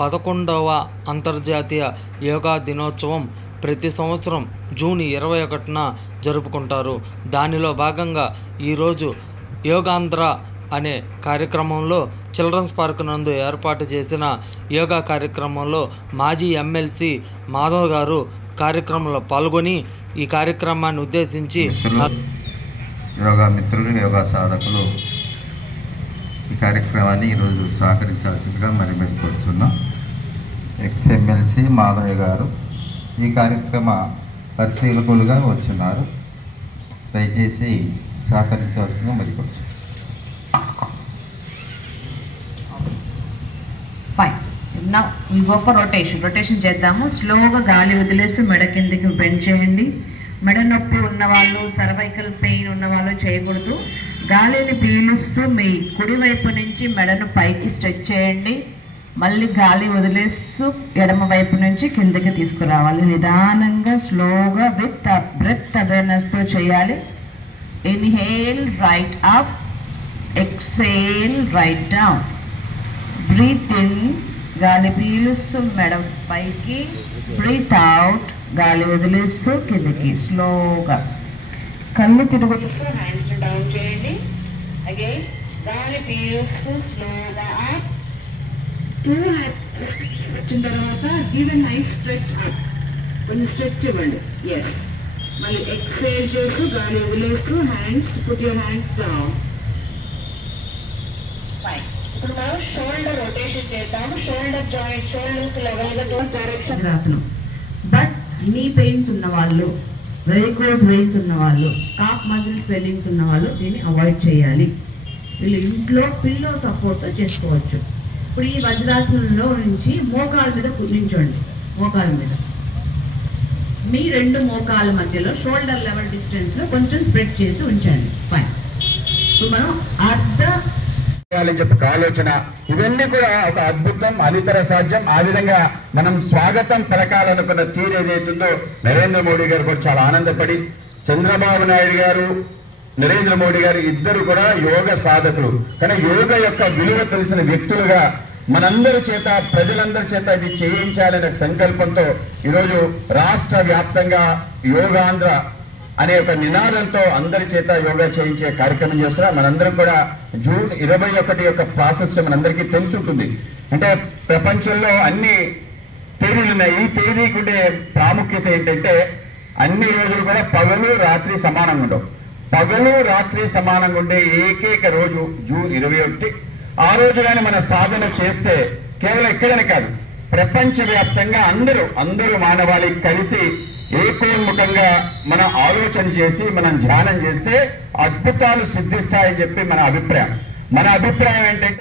11వ అంతర్జాతీయ యోగా దినోత్సవం ప్రతి సంవత్సరం జూన్ 21న జరుపుకుంటారు. దానిలో భాగంగా ఈరోజు యోగాంధ్ర అనే కార్యక్రమంలో చిల్డ్రన్స్ పార్క్ నందు ఏర్పాటు చేసిన యోగా కార్యక్రమంలో మాజీ ఎమ్మెల్సీ మాధవ్ గారు కార్యక్రమంలో పాల్గొని ఈ కార్యక్రమాన్ని ఉద్దేశించి యోగా మిత్రులు, యోగా సాధకులు ఈ కార్యక్రమాన్ని ఈరోజు సహకరించాల్సిందిగా మరి మేము కోరుతున్నాం. ఎక్స్ఎమ్మెల్సీ మాధవ్ గారు ఈ కార్యక్రమ పరిశీలకులుగా వచ్చున్నారు. దయచేసి సహకరించాల్సిందిగా మరి కోరుతున్నాం. Now we go for rotation చేద్దాము. స్లోగా గాలి వదిలేస్తూ మెడ కిందికి బెండ్ చేయండి. మెడ నొప్పి ఉన్నవాళ్ళు, సర్వైకల్ పెయిన్ ఉన్నవాళ్ళు చేయకూడదు. గాలిని పీలుస్తూ మీ కుడి వైపు నుంచి మెడను పైకి స్ట్రెచ్ చేయండి. మళ్ళీ గాలి వదిలేస్తూ ఎడమ వైపు నుంచి కిందకి తీసుకురావాలి. నిదానంగా స్లోగా విత్ బ్రెత్ అవేర్నెస్తో చేయాలి. Inhale right up, exhale right down. Breathe in, గాలి పీలుస్తూ మెడ పైకి, బ్రీత్ అవుట్, గాలి వదిలేస్తూ కిందకి. స్లోగా కళ్ళు తిరుగుతూ హ్యాండ్స్ డౌన్ చేయండి. అగైన్ గాలి పీలుస్తూ స్లోగా అప్. 2 వచ్చిన తర్వాత give a nice stretch up. కొంచెం స్ట్రెచ్ ఇవ్వండి. ఎస్. మళ్ళీ ఎక్సేల్ చేస్తూ గాలి వదిలేస్తూ hands, put your hands down. Fine. ఇప్పుడు మనం షోల్డర్ రొటేషన్ చేద్దాము. షోల్డర్ జాయింట్, షోల్డర్స్ లెవెల్ గా టోస్ డైరెక్షన్ రాసనం. బట్ నీ పెయిన్స్ ఉన్న వాళ్ళు, వెరికోస్ వెయిన్స్ ఉన్న వాళ్ళు, కాఫ్ మజిల్ స్వెల్లింగ్స్ ఉన్న వాళ్ళు దీన్ని అవాయిడ్ చేయాలి. వీళ్ళు ఇంట్లో పిల్లో సపోర్ట్తో చేసుకోవచ్చు. ఇప్పుడు ఈ వజ్రాసనంలో నుంచి మోకాల మీద నించోండి. మోకాల మీద మీ 2 మోకాల మధ్యలో షోల్డర్ లెవెల్ డిస్టెన్స్లో కొంచెం స్ప్రెడ్ చేసి ఉంచండి. ఫైన్. ఇప్పుడు మనం చెప్పి ఆలోచన, ఇవన్నీ కూడా ఒక అద్భుతం, అనితర సాధ్యం. ఆ విధంగా మనం స్వాగతం పలకాలనుకున్న తీరు ఏదైతుందో నరేంద్ర మోడీ గారు కూడా చాలా ఆనందపడి, చంద్రబాబు నాయుడు గారు, నరేంద్ర మోడీ గారు ఇద్దరు కూడా యోగ సాధకులు. కానీ యోగ యొక్క విలువ తెలిసిన వ్యక్తులుగా మనందరి చేత, ప్రజలందరి చేత ఇది చేయించాలనే సంకల్పంతో ఈరోజు రాష్ట్ర వ్యాప్తంగా యోగాంధ్ర అనే ఒక నినాదంతో అందరి చేత యోగా చేయించే కార్యక్రమం చేస్తున్నారు. మనందరం కూడా జూన్ 21 యొక్క ప్రాసెస్ మనందరికీ తెలుసుంటుంది. అంటే ప్రపంచంలో అన్ని తేదీలు ఉన్నాయి. ఈ తేదీకి ఉండే ప్రాముఖ్యత ఏంటంటే అన్ని రోజులు కూడా పగలు రాత్రి సమానంగా ఉండవు. పగలు రాత్రి సమానంగా ఉండే ఏకైక రోజు జూన్ 21. ఆ రోజు కానీ మన సాధన చేస్తే కేవలం ఇక్కడనే కాదు, ప్రపంచవ్యాప్తంగా అందరూ మానవాళి కలిసి ఏకోన్ముఖంగా మనం ఆలోచన చేసి మనం ధ్యానం చేస్తే అద్భుతాలు సిద్ధిస్తాయని చెప్పి మన అభిప్రాయం ఏంటంటే